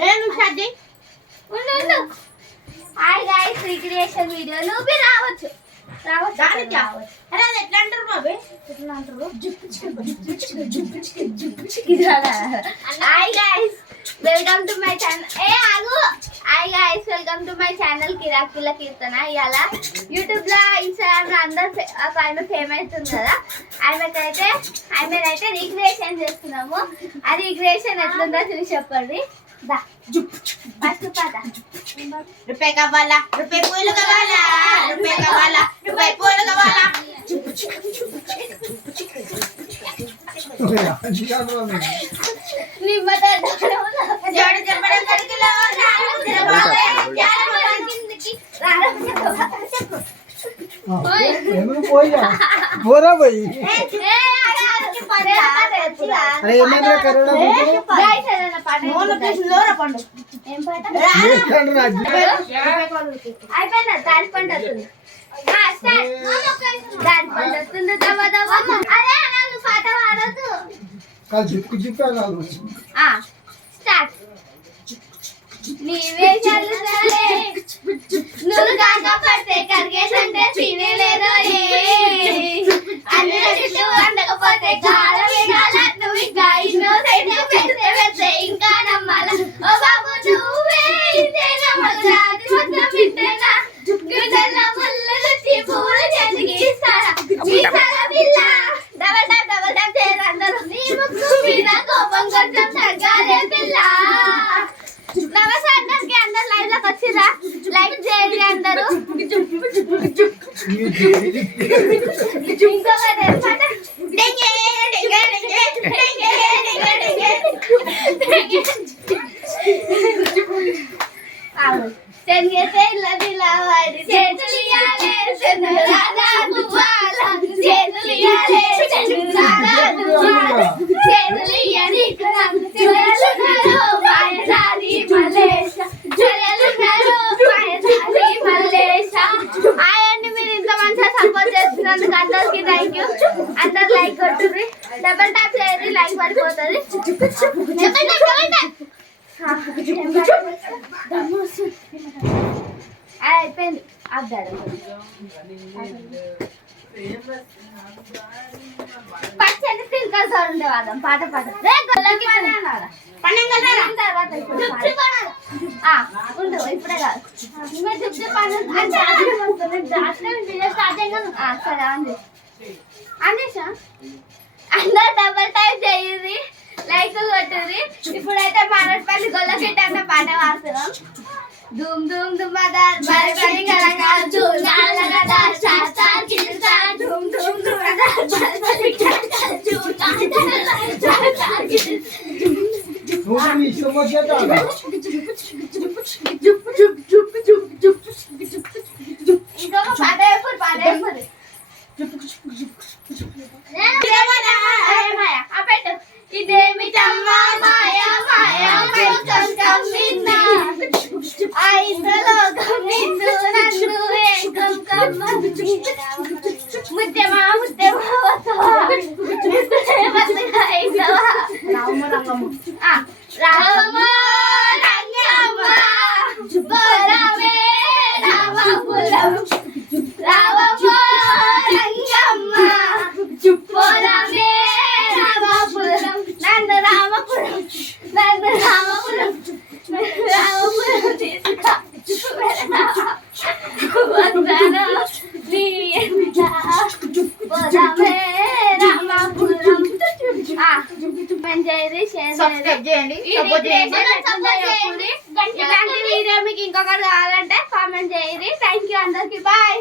నేను షాజీ ఉండు. Hi guys, recreation video నువ్వు రావచ్చు. అరే అది ఎట్లా అంటారు బాబే? ఎట్లా అంటారు? Hi guys, welcome to my channel. ఆగు. Hi guys, welcome to my channel Kirak Pilla కీర్తన. ఇవాళ యూట్యూబ్ లో ఇన్స్టాగ్రామ్ లో అందరు ఒక ఆమె ఫేమ్ అవుతుంది కదా, ఆమెనైతే రిక్రియేషన్ చేస్తున్నాము. ఆ రిక్రియేషన్ ఎట్లుందో చూసి చెప్పండి. రూపాయి కావాలా, రూపాయి పూలు కావాలా, రూపాయి కావాలా, రూపాయి పూలు కావాలా. జోడు చెప్పడం కడిగిలో పోరా పోయి అయిపోయినా దాని పండు వస్తుంది. దాని పండు వస్తుంది. అదే పాట పాడద్దు. స్టార్ట్. నీవే చల్లుతాలే నువ్వు కాకపోతే కరిగేదంటే తినేలేదో అన్ని చుట్టూ అందకపోతే కాలమే కాల నువ్వు ఇంకా ఇన్నో పెడితే ఇంకా నమ్మాల. ఓ బాబు నువ్వే ఇంతే నమ్మలు రాత్రి మొత్తం ఇంతేనా గుండెల్లో ముళ్ళలు పూలు చేతికి ఇస్తారా ఇస్తారా పిల్ల. డబల్ టాప్ చేయరు అందరూ. నీ ముక్కు మీద కోపం కొంచెం తగ్గాలే పిల్ల. నమస్తే అందరికి. అందరు లైవ్ లోకి వచ్చిరా? లైక్ చేయండి అందరూ. మీరు ఇంత మంచిగా సపోర్ట్ చేస్తున్నందుకు అందరికి థ్యాంక్ యూ. అందరు లైక్ కొట్టుర్రి. డబల్ టాప్ చేయండి, లైక్ పడిపోతుంది. అయిపోయింది. అద్దాడు పచ్చని తింకలతో ఉండేవాళ్ళం. పాట ఉండు. ఇప్పుడే కాదు. సరే అందేశా. అందరు డబల్ టైప్ చేయండి, లైక్ కొట్టుర్రి. ఇప్పుడైతే మారట్పల్లి గొల్లకెట్ట అన్న పాట పాడుతున్నాం. ధూమ్ ధూమ్ దుమాదార్ బరి బరి గరగా జూనాల గదా చాచా కిల్తా ధూమ్ ధూమ్ దుమాదార్ బరి బరి గరగా జూనాల చాచా కిల్తా. ఇంకొక పాట పెట్టు. ఇదేమిటమ్మా మాయా మాయా మైకం నిన్న ఐదలోకం నిన్ను నన్ను ఏకం ముద్దెమా రామ రంగమ్మ బోరమే రామపురం రామమ్మ రంగమ్మ బోరమే రామపురం నంద రామపురం తీసుకా సబ్స్క్రైబ్ చేయండి, సపోర్ట్ చేయండి. ఇలాంటి వీడియో మీకు ఇంకొకటి కావాలంటే కామెంట్ చేయండి. థ్యాంక్ యూ అందరికి. బాయ్.